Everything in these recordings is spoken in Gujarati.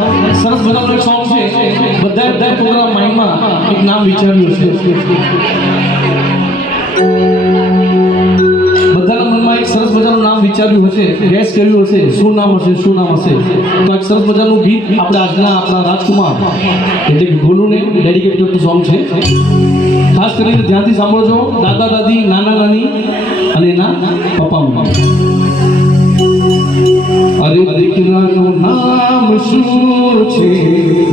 સરસ મજાનું એક સોંગ છે બધા પ્રોગ્રામ માઇન્ડમાં એક નામ વિચાર્યું છે બધાના મનમાં એક સરસ મજાનું નામ વિચાર્યું હશે ગેસ કર્યું હશે શું નામ હશે તો એક સરસ મજાનું ગીત આપણે આપણા રાજકુમાર એટલે કે ગોલુને ડેડિકેટેડ સોંગ છે ખાસ કરીને ધ્યાનથી સાંભળજો દાદા દાદી નાના નાની અને એના પપ્પા મમ્મા અરે દીકરાનું નામ શું છે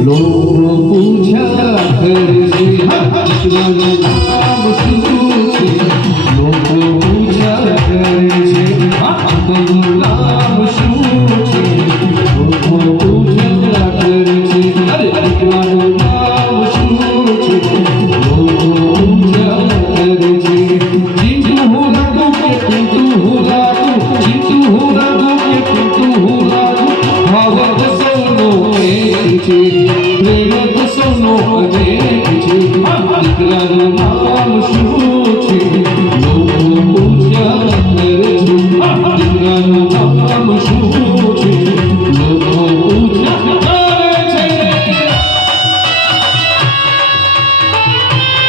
લોકો પૂછ્યા કરે છે દીકરાનું નામ શું છે લોકો પૂછ્યા કરે છે દીકરાનું નામ શું છે લોકો પૂછ્યા કરે છે અરે દીકરાનું નામ શું છે લોકો પૂછ્યા કરે છે જીજુ હું લાગુ કે પિંટુ હું લાગુ જીજુ હું લાગુ કે પિંટુ હું લાગુ ભાવ સૌનો એક છે પ્રેમ સૌનો અનેક છે દીકરાનું નામ શું છે લોકો પૂછ્યા કરે છે દીકરાનું નામ શું છે લોકો પૂછ્યા કરે છે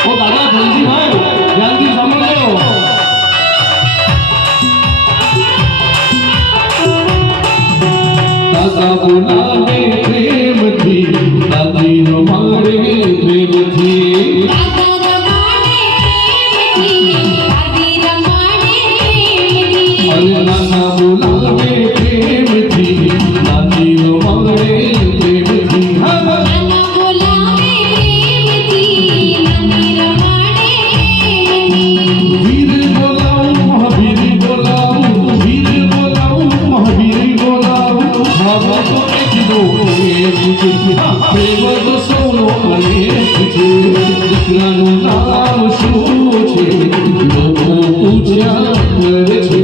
ઓ દાદા જલ્દી ભાઈ ધ્યાનથી સાંભળજો દાદા બોલાવે પ્રેમથી દાદી રમાડે પ્રેમથી અરે નાના બોલાવે પ્રેમથી દાદી રમાડે પ્રેમથી વીર બોલાવું મહાવીર બોલાવું વીર બોલાવું મહાવીર બોલાવું ભાવ તો એકનો એક છે પ્રેમ તો સૌનો અનેક છે દીકરાનું નામ શું છે લોકો પૂછ્યા કરે છે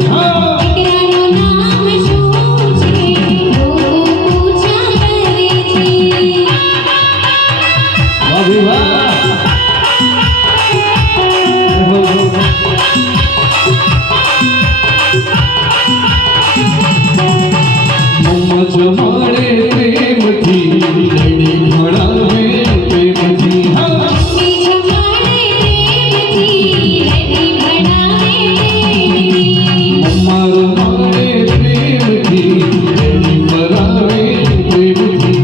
જમાડે પ્રેમથી લડી ભણાવે પ્રેમથી મમ્મા રમાડે પ્રેમથી લડી ભણાવે પ્રેમથી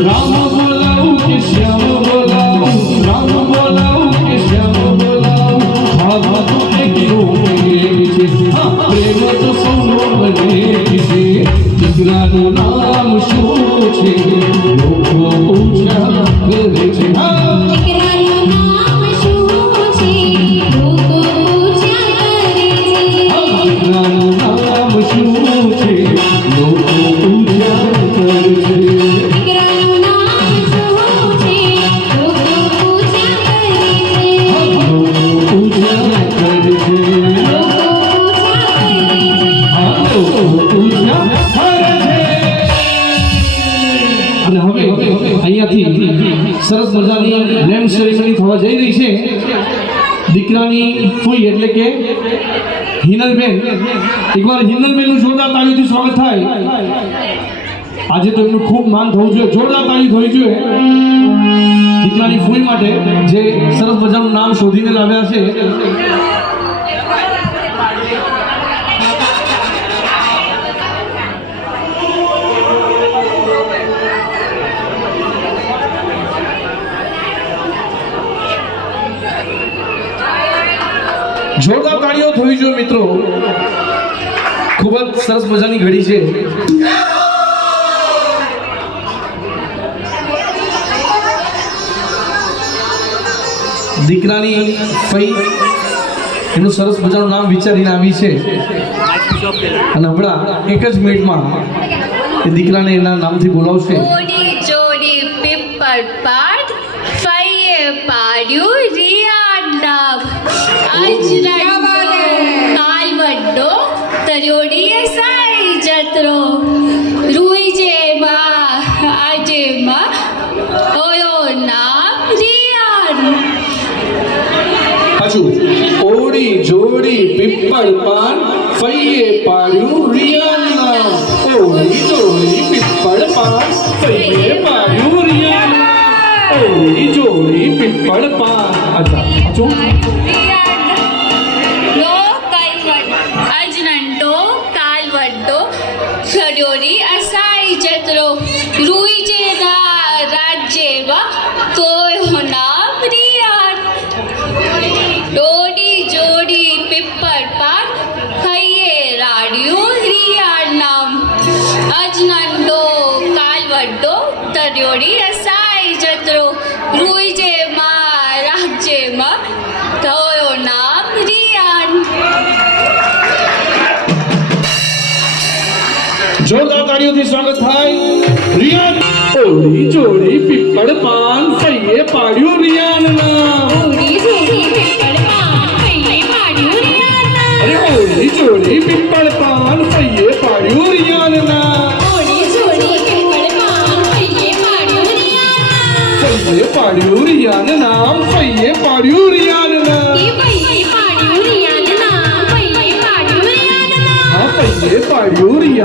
રામ બોલાવું કે શ્યામ બોલાવું રામ બોલાવું કે શ્યામ બોલાવું ભાવ તો એકનો એક છે પ્રેમ તો સૌનો અનેક છે દીકરાનું નામ શું છે લોકો પૂછ્યા કરે છે દીકરાનું નામ શું છે લોકો પૂછ્યા કરે છે દીકરાનું નામ શું છે લોકો પૂછ્યા કરે છે અને હવે અહીંયાથી સરસ મજાની નેમ સેરેમની થવા જઈ રહી છે દીકરાની ફૂઈ એટલે કે હિનલબેન એકવાર હિનલબેનનું જોરદાર તાળીઓથી સ્વાગત થાય આજે તો એમનું ખૂબ માન થવું જોઈએ જોરદાર તાળી થવી જોઈએ દીકરાની ફૂઈ માટે જે સરસ મજાનું નામ શોધીને લાવ્યા છે જોરદાર તાળીઓ થવી જોઈએ મિત્રો ખૂબ જ સરસ મજાની ઘડી છે દીકરાની ફઈ એનું સરસ મજાનું નામ વિચારીને આવી છે અને હમણાં એક જ મિનિટમાં એ દીકરાને એના નામથી બોલાવશે તરિયોડીએ સાઈ જત્રો રૂઈ જેમાં આજેમાં ઓયો નામ રિયાન પાછું ઓડી જોડી પીપળ પાન પૈયે પાડ્યું રિયાનું નામ ઓળી જોડી પીપળ પાન પૈયે પાડ્યું રિયાનું નામ ઓળી જોડી પીપળ પાન અચ્છા અચો નો કલવડ અજનંટો કાલવડો છડ્યોરી અસાઈ જત્રો રૂઈ જેના રાજ્યમાં તોય નામ રિયાન ડોડી જોડી પીપળ પાન ખઈએ રાડ્યું રિયાન નામ અજનંટો કાલવડો તર્યોડી અસાઈ જત્રો રૂઈ જેમાં રાજ્યમાં તોય નામ રિયાન જોરદાર તાળીઓથી સ્વાગત થાય રિયાન ઓળી જોડી પીપળ પાન પૈયે પાડ્યું રિયાન નામ ઓડી જોડી પીપળ પાન ખઈએ પાડ્યું રિયાન નામ અરે ઓળી જોડી પીપળ પાન પૈયે પાડ્યું રિયાન નામ ઓડી જોડી પીપળ પાન ખઈએ પાડ્યું રિયાન નામ પૈયે પાડ્યું રિયાન નામ પૈયે પાડ્યું રિયાન નામ એ પૈયે પાડ્યું રિયાન નામ પૈયે પાડ્યું રિયાન નામ હા પૈયે પાડ્યું રિયાન